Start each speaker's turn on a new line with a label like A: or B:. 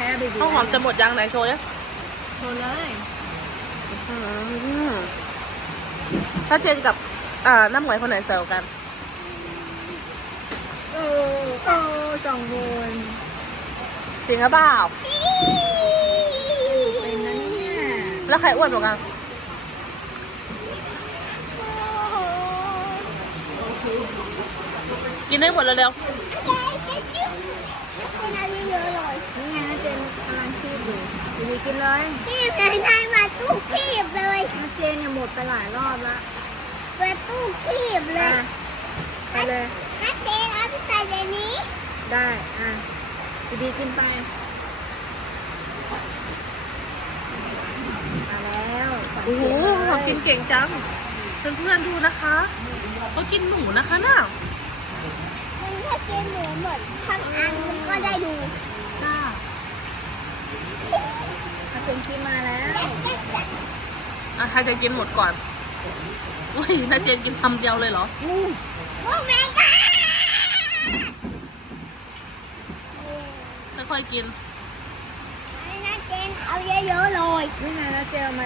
A: อะเบบี
B: ข้าวหอมจะหมดยังไหนโชว์เนี่ย
A: โชว์เลย
B: ถ้าเจนกับน้ำหมวยคนไหนเซลกัน
A: โอ้สองคน
B: จริงหรือเปล่า
A: เป็นนั้นเนี่ย
B: แล้วใครอ้วนกว่ากันกินได้หมดเร็ว
A: นี่ไงนะเจนกำลังคีบอยู่เบบีกินเลย
C: คีบเลยนายมาตู้คีบเลย
A: นะเจนเนี่ยหมดไปหลายรอบละ
C: มาตู้คีบเลย
A: ไปเลย
C: นักเรียนเอาไปใส่ในนี้
A: ได้เบบีกินไปมาแล้วสอง
B: ๆโอ้โห
A: เสียงเลย
B: เขากินเก่งจังเพื่อนๆดูนะคะเขากินหนูนะคะน่ะ
C: มันถ้ากินหนูหมดทั้งอันมันก็ได้ดู
B: จ้า
A: นะเจนกินมาแล้ว
B: ใครจะกินหมดก่อนโอ้ยนาเจนกินคำเดียวเลยเหรอ
C: โอ้แม่ก้า
B: ค่อยๆกิน
C: นักเรียนเอาเยอะๆเลย
A: นี่ไงนะเจลมา